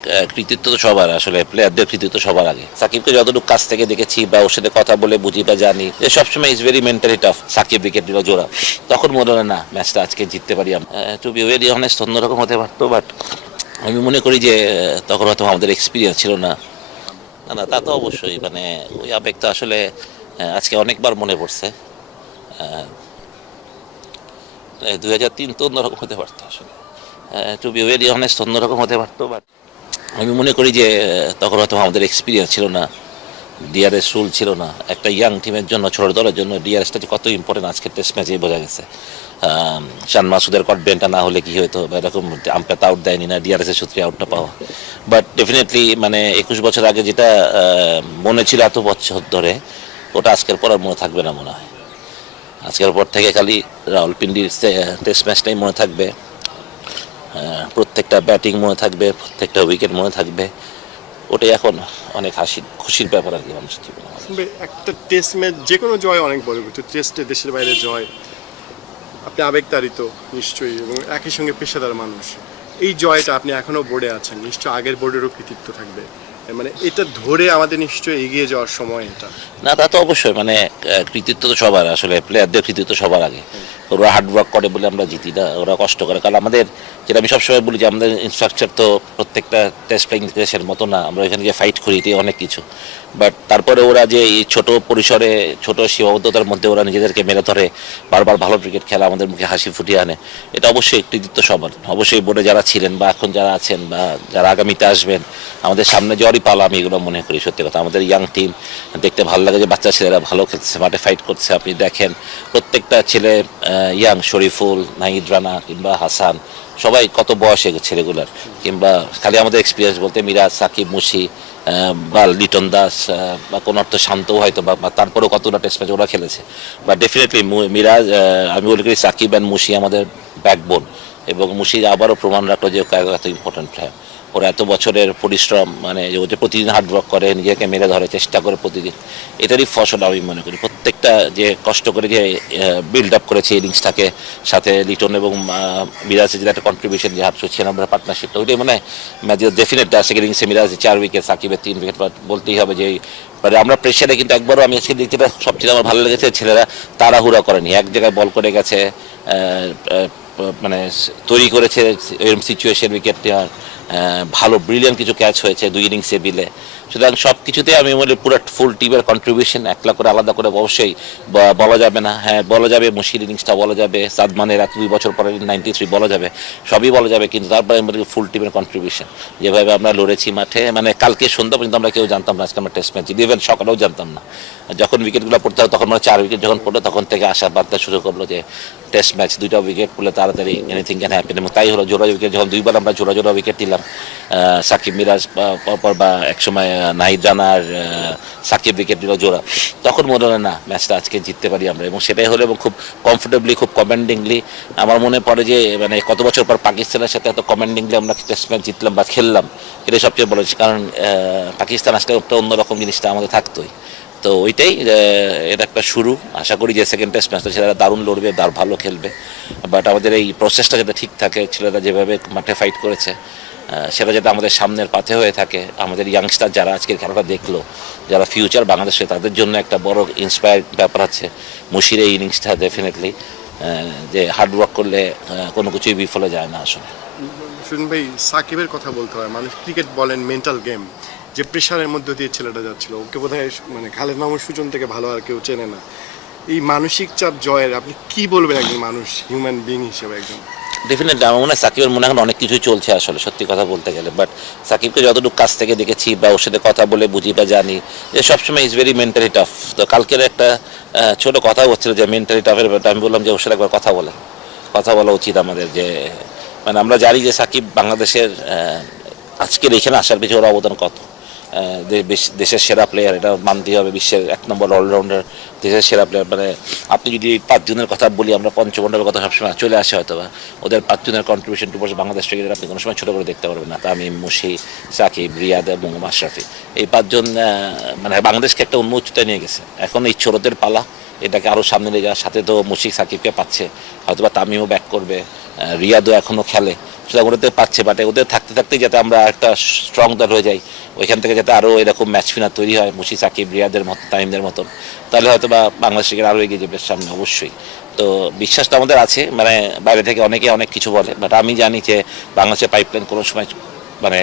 কৃতিত্ব তো সবার, আসলে প্লেয়ারদের কৃতিত্ব সবার আগে। সাকিবকে যতটুকু কাছ থেকে দেখেছি বা ওর সাথে কথা বলে বুঝি বা জানি যে সবসময় is very mentally tough. Shakib wicket দিল জোড়া, তখন মনে হয় না ম্যাচটা আজকে জিততে পারি আমরা। টু বি ভেরি অনেস্ট অন্যরকম হতে পারতো, বাট আমি মনে করি যে তখন হয়তো আমাদের এক্সপিরিয়েন্স ছিল না। না না, তা তো অবশ্যই, মানে ওই আবেগ তো আসলে আজকে অনেকবার মনে পড়ছে। 2003 তো অন্যরকম হতে পারতো আসলে। টু বি ভেরি অনেস্ট অন্যরকম হতে পারতো, বাট আমি মনে করি যে তখন হয়তো আমাদের এক্সপিরিয়েন্স ছিল না, ডিআরএস রুল ছিল না। একটা ইয়াং টিমের জন্য, ছোট দলের জন্য ডিআরএসটা যে কত ইম্পর্টেন্ট আজকের টেস্ট ম্যাচে বোঝা গেছে। শান মাসুদের কনফিডেন্টটা না হলে কি হতো, বা এরকম আম্পায়ার আউট দেয়নি না, ডিআরএস এর সূত্রে আউটটা পাওয়া। বাট ডেফিনেটলি মানে 21 বছর আগে যেটা মনে ছিল এত বছর ধরে, ওটা আজকের পর আর মনে থাকবে না মনে হয়। আজকের পর থেকে খালি রাওয়ালপিন্ডির টেস্ট ম্যাচটাই মনে থাকবে। প্রত্যেকটা ব্যাটিং মনে থাকবে, প্রত্যেকটা উইকেট মনে থাকবে। ওটাই এখন অনেক খুশির ব্যাপার আর কি মানুষের জীবনে। একটা টেস্ট ম্যাচ যে কোনো জয় অনেক বড়, কিন্তু টেস্টে দেশের বাইরে জয়, আপনি আবেগতাড়িত নিশ্চয়ই, এবং একই সঙ্গে পেশাদার মানুষ। এই জয়টা আপনি এখনো বোর্ডে আছেন, নিশ্চয় আগের বোর্ডেরও কৃতিত্ব থাকবে, মানে এটা ধরে আমাদের নিশ্চয়ই এগিয়ে যাওয়ার সময় এটা। না, তা তো অবশ্যই, মানে কৃতিত্ব তো সবার, আসলে প্লেয়ারদের কৃতিত্ব সবার আগে। ওরা হার্ডওয়ার্ক করে বলে আমরা জিতি না, ওরা কষ্ট করে। কারণ আমাদের, যেটা আমি সবসময় বলি, যে আমাদের ইনফ্রাস্ট্রাকচার তো প্রত্যেকটা টেস্ট প্লেয়িং দেশের মতো না। আমরা এখানে যে ফাইট করি এটাই অনেক কিছু। বাট তারপরে ওরা যে এই ছোট পরিসরে, ছোট সীমাবদ্ধতার মধ্যে ওরা নিজেদেরকে মেরে ধরে, বারবার ভালো ক্রিকেট খেলা, আমাদের মুখে হাসি ফুটিয়ে আনে, এটা অবশ্যই কৃতিত্ব সবার। অবশ্যই বোর্ডে যারা ছিলেন বা এখন যারা আছেন বা যারা আগামীতে আসবেন, আমাদের সামনে জ্বরই পালা, আমি এগুলো মনে করি। সত্যি কথা, আমাদের ইয়াং টিম দেখতে ভালো লাগে, যে বাচ্চা ছেলেরা ভালো খেলছে, মাঠে ফাইট করছে। আপনি দেখেন প্রত্যেকটা ছেলে, ইয়াং শরীফুল, নাহিদ রানা কিংবা হাসান, সবাই কত বয়সে ছেলেগুলার। কিংবা খালি আমাদের এক্সপিরিয়েন্স বলতে মিরাজ, সাকিব, মুশি বা লিটন দাস, বা কোনো অর্থ শান্তও হয়তো, বা তারপরেও কতটা টেস্ট ম্যাচ ওরা খেলেছে। বা ডেফিনেটলি মিরাজ, আমি বলি করি সাকিব অ্যান্ড মুশি আমাদের ব্যাকবোন। এবং মুশি আবারও প্রমাণ রাখলো যে এত ইম্পর্টেন্ট প্লেয়ার। ওরা এত বছরের পরিশ্রম, মানে ও যে প্রতিদিন হার্ডওয়ার্ক করে, নিজেকে মেরে ধরে, চেষ্টা করে প্রতিদিন, এটারই ফসল আমি মনে করি। প্রত্যেকটা যে কষ্ট করে যে বিল্ড আপ করেছে ইনিংসটাকে, সাথে লিটন এবং মিরাজের যে একটা কন্ট্রিবিউশন, যে 96 পার্টনারশিপটা, ওইটাই মানে ম্যাচের ডেফিনেট। সেকেন্ড ইনিংসে মিরাজ 4 উইকেট, সাকিবের 3 উইকেট। বাট বলতেই হবে যে মানে আমরা প্রেশারে, কিন্তু একবারও আমি আজকে দেখতে পাই, সবচেয়ে আমার ভালো লেগেছে ছেলেরা তাড়াহুড়া করেনি, এক জায়গায় বল করে গেছে, মানে তৈরি করেছে এরকম সিচুয়েশন উইকেট নেওয়ার। ভালো ব্রিলিয়ান্ট কিছু ক্যাচ হয়েছে 2 ইনিংসে মিলে। সুতরাং সব কিছুতে আমি মনে পুরো ফুল টিমের কন্ট্রিবিউশন, একলা করে আলাদা করে অবশ্যই বলা যাবে না। হ্যাঁ, বলা যাবে মুশির ইনিংসটা, বলা যাবে সাদমানের 2 বছর পরে 93 বলা যাবে, সবই বলা যাবে। কিন্তু তারপরে ফুল টিমের কন্ট্রিবিউশন, যেভাবে আমরা লড়েছি মাঠে, মানে কালকে সন্ধ্যা পর্যন্ত আমরা কেউ জানতাম না আজকে আমরা টেস্ট ম্যাচ জিতবো, ইভেন সকালেও জানতাম না। যখন উইকেটগুলো পড়তে হবে, তখন মানে 4 উইকেট যখন পড়লো, তখন থেকে আশা বার্তা শুরু করলো যে টেস্ট ম্যাচ 2টা উইকেট পড়লে তাড়াতাড়ি এনিথিং ক্যান হ্যাপেন। এবং তাই হলো, জোড়া উইকেট যখন 2বার আমরা জোড়া জোড়া উইকেট দিলাম, সাকিব মিরাজ পরপর, বা একসময় নাহিদ রানা আর সাকিব উইকেট দিল জোড়া, তখন মনে হয় না ম্যাচটা আজকে জিততে পারি আমরা। এবং সেটাই হলো, এবং খুব কমফোর্টেবলি, খুব কমান্ডিংলি। আমার মনে পড়ে যে মানে কত বছর পর পাকিস্তানের সাথে এত কমান্ডিংলি আমরা টেস্ট ম্যাচ জিতলাম বা খেললাম, এটাই সবচেয়ে বড়। কারণ পাকিস্তান আসলে একটা অন্যরকম জিনিসটা আমাদের থাকতোই। তো ওইটাই এটা একটা শুরু। আশা করি যে সেকেন্ড টেস্ট ম্যাচটা ছেলেরা দারুণ লড়বে, ভালো খেলবে। বাট আমাদের এই প্রসেসটা যাতে ঠিক থাকে, ছেলেরা যেভাবে মাঠে ফাইট করেছে, সেটা যাতে আমাদের সামনের পাথে হয়ে থাকে। আমাদের ইয়াংস্টার যারা আজকের খেলাটা দেখলো, যারা ফিউচার বাংলাদেশে, তাদের জন্য একটা বড় ইন্সপায়ার ব্যাপার আছে মুশির এই ইনিংসটা। ডেফিনেটলি যে হার্ডওয়ার্ক করলে কোনো কিছুই বিফলে যায় না আসলে। সুজন ভাই, সাকিবের কথা বলতে হয়, মানুষ ক্রিকেট বলেন মেন্টাল গেম, যে প্রেশারের মধ্যে দিয়ে ছেলেটা যাচ্ছিল, ওকে বোধহয় মানে খালেদ মাহমুদ সুজন থেকে ভালো আর কেউ চেনে না। এই মানসিক চাপ জয়ের আপনি কি বলবেন একজন মানুষ, হিউম্যান বিং হিসেবে একজন? ডেফিনেটলি আমার মনে হয় সাকিবের মনে এখন অনেক কিছুই চলছে আসলে, সত্যি কথা বলতে গেলে। বাট সাকিবকে যতটুকু কাছ থেকে দেখেছি বা ওর সাথে কথা বলে বুঝি বা জানি, যে সবসময় ইজ ভেরি মেন্টালি টাফ। তো কালকের একটা ছোট কথা হচ্ছিল যে মেন্টালি টাফের ব্যাপারটা, আমি বললাম যে ওর সাথে একবার কথা বলা উচিত আমাদের। যে মানে আমরা জানি যে সাকিব বাংলাদেশের আজকের এখানে আসার পিছনে ওর অবদান কত। দেশের সেরা প্লেয়ার, এটা মানতেই হবে। বিশ্বের 1 নম্বর অলরাউন্ডার, দেশের সেরা প্লেয়ার। মানে আপনি যদি 5 জনের কথা বলি, আমরা পঞ্চমণ্ডলের কথা সবসময় চলে আসে হয়তো, বা ওদের 5 জনের কন্ট্রিবিউশন টু বাংলাদেশ ক্রিকেট আপনি কোনো সময় ছোটো করে দেখতে পারবেন না। তামিম, মুশি, সাকিব, রিয়াদ এবং মাশরাফি, এই 5 জন মানে বাংলাদেশকে একটা অন্য উচ্চতায় নিয়ে গেছে। এখন এই ছোটদের পালা, এটাকে আরও সামনে নিয়ে যাওয়ার সাথে তো মুশিক সাকিবকে পাচ্ছে, হয়তো বা তামিমও ব্যাক করবে, রিয়াদও এখনও খেলে, সুতরাং ওটাতে পাচ্ছে, বাট ওদের থাকতে থাকতেই যাতে আমরা একটা স্ট্রং দল হয়ে যাই, ওইখান থেকে যাতে আরও এরকম ম্যাচ ফিনার তৈরি হয় মুশি, সাকিব, রিয়াদের মতো, তামিমদের মতন, তাহলে হয়তো বা বাংলাদেশ ক্রিকেট আরও এগিয়ে যাবে সামনে অবশ্যই। তো বিশ্বাসটা আমাদের আছে, মানে বাইরে থেকে অনেকে অনেক কিছু বলে, বাট আমি জানি যে বাংলাদেশের পাইপলাইন কোনো সময় মানে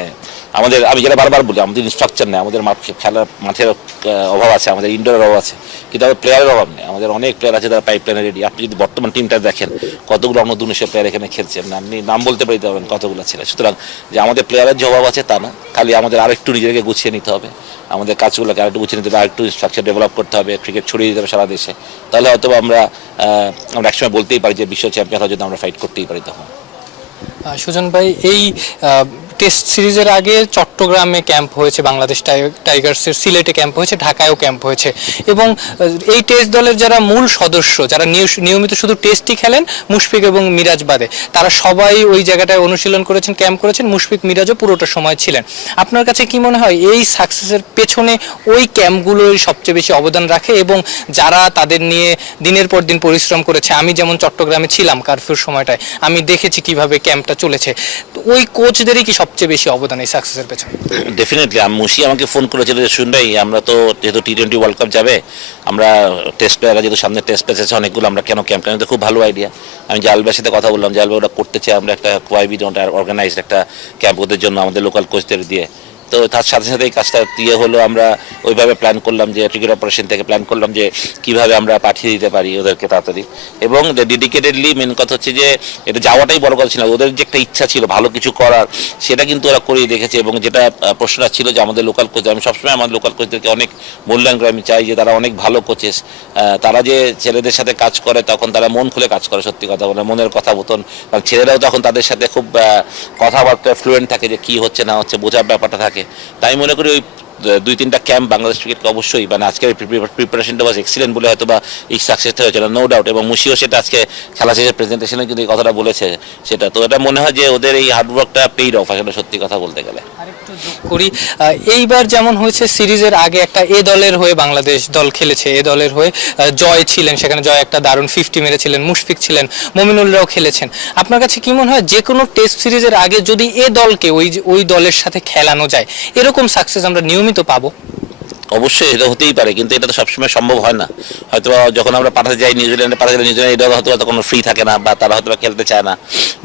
আমাদের, আমি যেটা বারবার বলি, আমাদের ইনস্ট্রাকচার নেই, আমাদের খেলার মাঠের অভাব আছে, আমাদের ইনডোরের অভাব আছে, কিন্তু আমাদের প্লেয়ারের অভাব নেই, আমাদের অনেক প্লেয়ার আছে যারা পাইপলাইনে রেডি। আপনি যদি বর্তমান টিমটা দেখেন কতগুলো অন্য 19 প্লেয়ার এখানে খেলছেন, আপনি নাম বলতে পারতে পারবেন কতগুলো ছিল। সুতরাং যে আমাদের প্লেয়ারের যে অভাব আছে তা না, খালি আমাদের আরেকটু নিজেকে গুছিয়ে নিতে হবে, আমাদের কাজগুলোকে আরেকটু গুছিয়ে নিতে হবে, আরেকটু স্ট্রাকচার ডেভেলপ করতে হবে, ক্রিকেট ছড়িয়ে দিতে হবে সারা দেশে, তাহলে হয়তো আমরা একসময় বলতেই পারি যে বিশ্ব চ্যাম্পিয়ন হওয়ার জন্য আমরা ফাইট করতেই পারি তখন। সুজন ভাই, এই টেস্ট সিরিজের আগে চট্টগ্রামে ক্যাম্প হয়েছে, বাংলাদেশ টাইগার্সের সিলেটে ক্যাম্প হয়েছে, ঢাকায়ও ক্যাম্প হয়েছে, এবং এই টেস্ট দলের যারা মূল সদস্য, যারা নিয়মিত শুধু টেস্টই খেলেন, মুশফিক এবং মিরাজ বাদে, তারা সবাই ওই জায়গাটায় অনুশীলন করেছেন, ক্যাম্প করেছেন, মুশফিক মিরাজও পুরোটা সময় ছিলেন। আপনার কাছে কি মনে হয় এই সাকসেসের পেছনে ওই ক্যাম্পগুলোই সবচেয়ে বেশি অবদান রাখে, এবং যারা তাদের নিয়ে দিনের পর দিন পরিশ্রম করেছে? আমি যেমন চট্টগ্রামে ছিলাম কারফিউর সময়টায়, আমি দেখেছি কিভাবে ক্যাম্পটা চলেছে, তো ওই কোচদেরই কি সবচেয়ে বেশি অবদান এই সাকসেসের পেছনে? ডেফিনেটলি। মুশি আমাকে ফোন করেছিল যে শুন ভাই, আমরা তো যেহেতু টি20 ওয়ার্ল্ড কাপ যাবে, আমরা টেস্ট প্লেয়াররা যেহেতু সামনে টেস্ট ম্যাচ আছে অনেকগুলো, আমরা কেন ক্যাম্প তো খুব ভালো আইডিয়া। আমি জালবের সাথে কথা বললাম, জালবে ওরা করতে চাই, আমরা একটা কোয়াইবি অর্গানাইজড একটা ক্যাম্প ওদের জন্য আমাদের লোকাল কোচদের দিয়ে। তো তার সাথে সাথে এই কাজটা দিয়ে হলো, আমরা ওইভাবে প্ল্যান করলাম যে ক্রিকেট অপারেশন থেকে প্ল্যান করলাম যে কীভাবে আমরা পাঠিয়ে দিতে পারি ওদেরকে তাড়াতাড়ি, এবং ডেডিকেটেডলি মেন কথা হচ্ছে যে এটা যাওয়াটাই বড় কথা ছিল, ওদের যে একটা ইচ্ছা ছিল ভালো কিছু করার, সেটা কিন্তু ওরা করেই দেখেছে। এবং যেটা প্রশ্নটা ছিল যে আমাদের লোকাল কোচ, আমি সবসময় আমাদের লোকাল কোচদেরকে অনেক মূল্যায়ন করে, আমি চাই যে তারা অনেক ভালো কোচেস, তারা যে ছেলেদের সাথে কাজ করে তখন তারা মন খুলে কাজ করে, সত্যি কথা বলে মনের কথা মতন, কারণ ছেলেরাও তখন তাদের সাথে খুব কথাবার্তা ফ্লুয়েন্ট থাকে, যে কী হচ্ছে না হচ্ছে বোঝার ব্যাপারটা থাকে। তাই মনে করি ওই 2-3টা ক্যাম্প বাংলাদেশ ক্রিকেটকে অবশ্যই, মানে আজকের প্রিপারেশনটা ওয়াজ এক্সিলেন্ট বলে হয়তো বা এই সাকসেসটা হয়েছিল, নো ডাউট। এবং মুশিও সেটা আজকে খেলা শেষের প্রেজেন্টেশনে কিন্তু এই কথাটা বলেছে, সেটা তো এটা মনে হয় যে ওদের এই হার্ডওয়ার্কটা পেইড অফ আসলে, সত্যি কথা বলতে গেলে। আরেকটু যোগ করি, এইবার যেমন হয়েছে সিরিজের আগে একটা এ দলের হয়ে বাংলাদেশ দল খেলেছে, এ দলের হয়ে জয় ছিলেন, সেখানে জয় একটা দারুণ 50 মেরেছিলেন, মুশফিক ছিলেন, মমিনুলরাও খেলেছেন। আপনার কাছে কি মনে হয় যে কোনো টেস্ট সিরিজের আগে যদি এ দলকে ওই দলের সাথে খেলানো যায়, এরকম সাকসেস আমরা নিয়মিত পাবো? অবশ্যই এটা হতেই পারে, কিন্তু এটা তো সবসময় সম্ভব হয় না। হয়তো যখন আমরা পাঠাতে যাই নিউজিল্যান্ডে, পাঠাতে গেলে নিউজিল্যান্ড এটা হয়তো তখন ফ্রি থাকে না, বা তারা হয়তো খেলতে চায় না।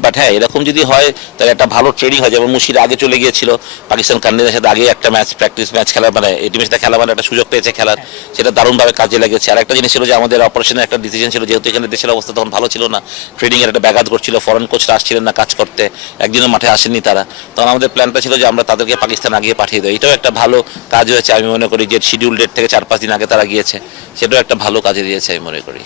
বাট হ্যাঁ, এরকম যদি হয় তাহলে একটা ভালো ট্রেনিং হয়, যেমন মুশির আগে চলে গিয়েছিল পাকিস্তান কান্ডিদের সাথে, আগে একটা প্র্যাকটিস ম্যাচ খেলা, মানে এই টিমের সাথে খেলা, মানে একটা সুযোগ পেয়েছে খেলার, সেটা দারুণভাবে কাজে লেগেছে। আর একটা জিনিস ছিল যে আমাদের অপারেশনের একটা ডিসিশন ছিল, যেহেতু এখানে দেশের অবস্থা তখন ভালো ছিল না, ট্রেনিংয়ের একটা ব্যাঘাত ঘটছিল, ফরেন কোচরা আসছিলেন না কাজ করতে, একদিনও মাঠে আসেননি তারা, তখন আমাদের প্ল্যানটা ছিল যে আমরা তাদেরকে পাকিস্তান আগে পাঠিয়ে দেবো। এটাও একটা ভালো কাজ হয়েছে আমি মনে করি, যে শিডিউল ডেট থেকে 4-5 দিন আগে তারা গিয়েছে, সেটাও একটা ভালো কাজে দিয়েছে আমি মনে করি।